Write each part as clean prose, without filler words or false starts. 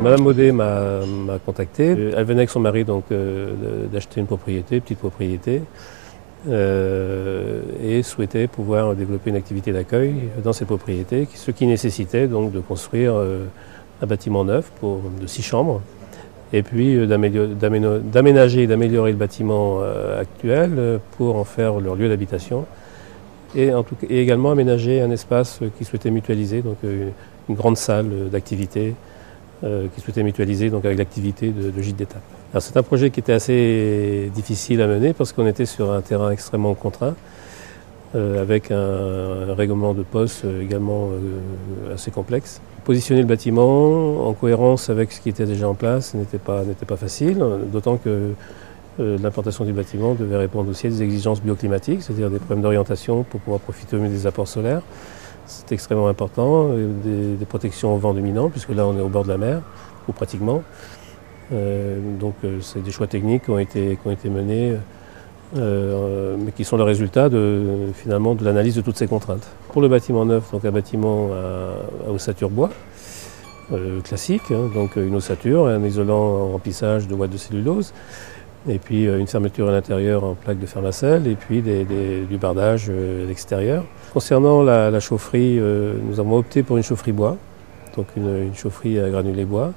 Madame Maudet m'a contacté. Elle venait avec son mari d'acheter une propriété, petite propriété, et souhaitait pouvoir développer une activité d'accueil dans cette propriété, ce qui nécessitait donc de construire un bâtiment neuf de 6 chambres, et puis d'aménager et d'améliorer le bâtiment actuel pour en faire leur lieu d'habitation, et également aménager un espace qu'ils souhaitaient mutualiser, donc une grande salle d'activité, qui souhaitait mutualiser donc, avec l'activité de gîte d'étape. C'est un projet qui était assez difficile à mener parce qu'on était sur un terrain extrêmement contraint, avec un règlement de poste également assez complexe. Positionner le bâtiment en cohérence avec ce qui était déjà en place n'était pas facile, d'autant que l'implantation du bâtiment devait répondre aussi à des exigences bioclimatiques, c'est-à-dire des problèmes d'orientation pour pouvoir profiter au mieux des apports solaires. C'est extrêmement important, des protections au vent dominant, puisque là on est au bord de la mer, ou pratiquement. Donc c'est des choix techniques qui ont été menés, mais qui sont le résultat finalement de l'analyse de toutes ces contraintes. Pour le bâtiment neuf, donc un bâtiment à ossature bois, classique, donc une ossature, un isolant en remplissage de ouate de cellulose, et puis une fermeture à l'intérieur en plaque de Fermacell, et puis du bardage à l'extérieur. Concernant la chaufferie, nous avons opté pour une chaufferie bois, donc une chaufferie à granulés bois,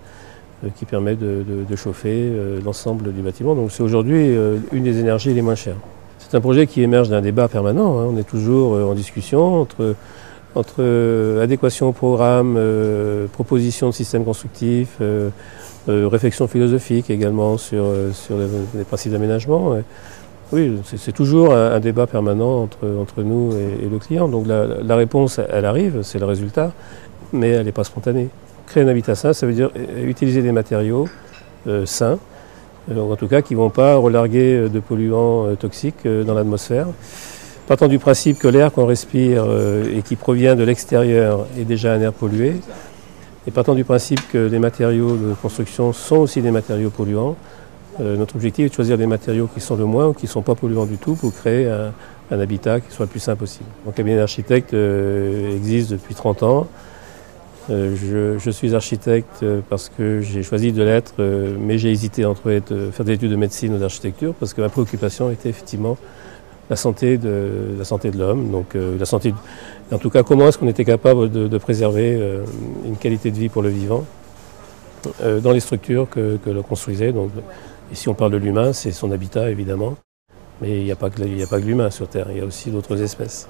qui permet de chauffer l'ensemble du bâtiment. Donc c'est aujourd'hui une des énergies les moins chères. C'est un projet qui émerge d'un débat permanent, hein. On est toujours en discussion entre adéquation au programme, proposition de système constructif, réflexion philosophique également sur les principes d'aménagement. Oui, c'est toujours un débat permanent entre nous et le client. Donc la réponse, elle arrive, c'est le résultat, mais elle n'est pas spontanée. Créer un habitat sain, ça veut dire utiliser des matériaux sains, en tout cas qui ne vont pas relarguer de polluants toxiques dans l'atmosphère. Partant du principe que l'air qu'on respire et qui provient de l'extérieur est déjà un air pollué, et partant du principe que les matériaux de construction sont aussi des matériaux polluants, notre objectif est de choisir des matériaux qui sont le moins ou qui ne sont pas polluants du tout pour créer un habitat qui soit le plus sain possible. Mon cabinet d'architecte existe depuis 30 ans. Je suis architecte parce que j'ai choisi de l'être, mais j'ai hésité entre faire des études de médecine ou d'architecture parce que ma préoccupation était effectivement la santé de l'homme. Donc en tout cas, comment est-ce qu'on était capable de préserver une qualité de vie pour le vivant dans les structures que l'on construisait. Donc, et si on parle de l'humain, c'est son habitat évidemment, mais il n'y a pas que l'humain sur Terre, il y a aussi d'autres espèces.